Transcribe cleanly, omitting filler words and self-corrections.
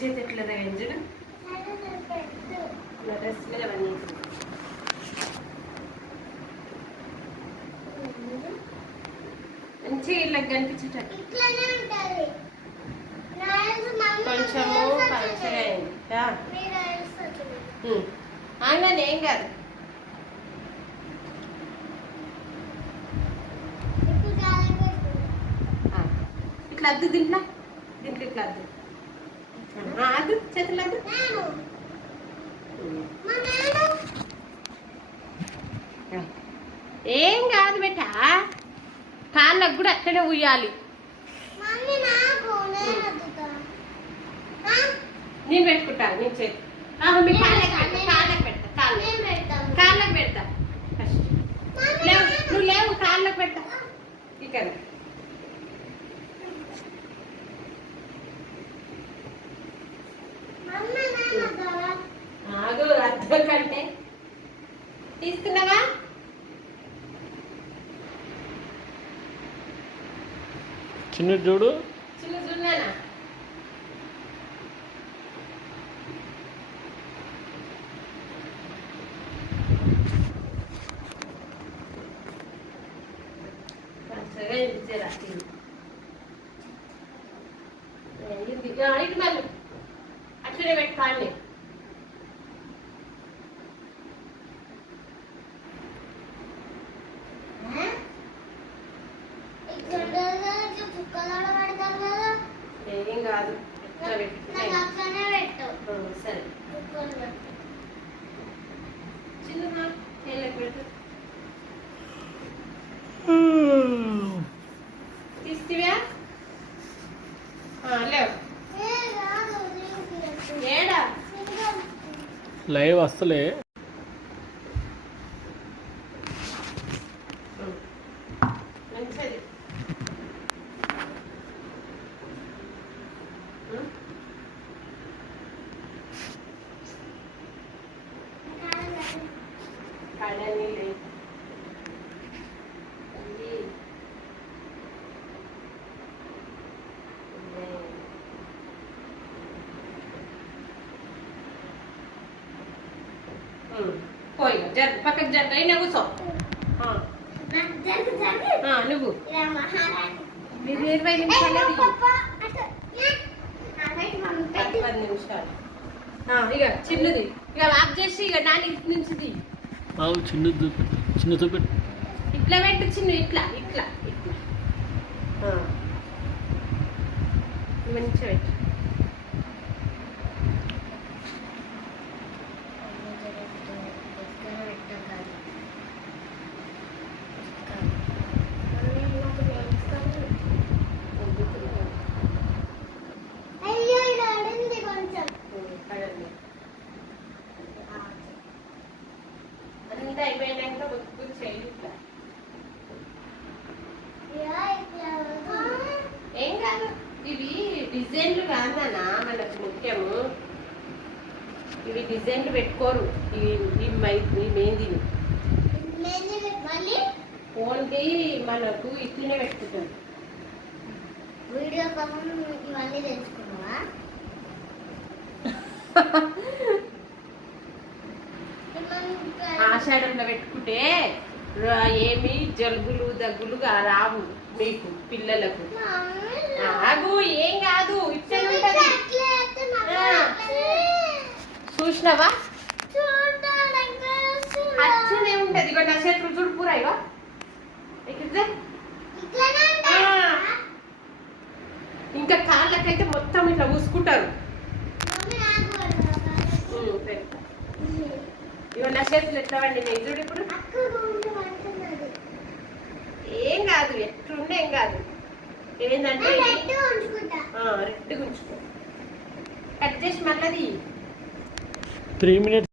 చేతి ఎట్లా చూడు నా డ్రెస్ మీద అవన్నీ మంచిగా ఇలా కనిపించేటట్టు కొంచెము పలచగా అయింది ఆగానే ఏం కాదు. ఇట్లా అద్దు దీంట్లో ఇట్లా అద్దు అద్దు చేతులు అద్దు. ఏం కాదు బెట్ట కాళ్ళకు కూడా అట్లనే ఉయ్యాలి. నేను పెట్టుకుంటాను నేను చేతి మీ కాళ్ళకు పెడతా కాళ్ళకు పెడతా ఫస్ట్ నువ్వు లేవు కాళ్ళకు పెడతా ఇక్కడ ఆగు అర్థం కంటే తీసుకున్నావా చిన్న చూడు చిన్న చూడనా ఇటు మళ్ళీ అట్లనే పెట్టుకోండి. ఏం కాదు సరే చిన్న పెట్టు తీస్తివా లేవు ఏడా లైవ్ వస్తలే మంచిది కాడని లేదు పోయి జరుగు పక్కకు జరుగు అయినా కూర్చో నువ్వు మీరు 20 నిమిషాలు 10 నిమిషాలు ఇక చిన్నది ఇక ఆఫ్ చేసి ఇక నాని నుంచిది చిన్న చూపెట్టు ఇట్లా పెట్టు చిన్న ఇట్లా ఇట్లా ఇట్లా మంచిగా పెట్టు అంతా అయిపోయినాక బుక్కు చేయాలి. ఏం కాదు ఇవి డిజైన్లు కాదనా మనకు ముఖ్యము. ఇవి డిజైన్లు పెట్టుకోరు ఈ మెహందీని ఓన్లీ మనకు ఇట్లనే పెట్టుకుంటారు. వీడియో ఇవన్నీ తెలుసుకున్నావా? ఆషాఢంలో పెట్టుకుంటే ఏమి జలుబులు దగ్గులు రావు మీకు పిల్లలకు. ఆగు ఏం కాదు ఇట్లనే ఉంటది. చూసినావా అట్లనే ఉంటది. ఇక నా చేతులు చూడు పూరా ఇవా ఇంకా కాళ్ళకైతే మొత్తం ఇట్లా పూసుకుంటారు. ఇవ నా చేతులు ఎట్లా వండి చూడు ఇప్పుడు ఏం కాదు ఎట్లుండే ఏం కాదు. ఏంటంటే రెడ్గా ఉంచుకో కట్ చేసి మళ్ళీ 3 minutes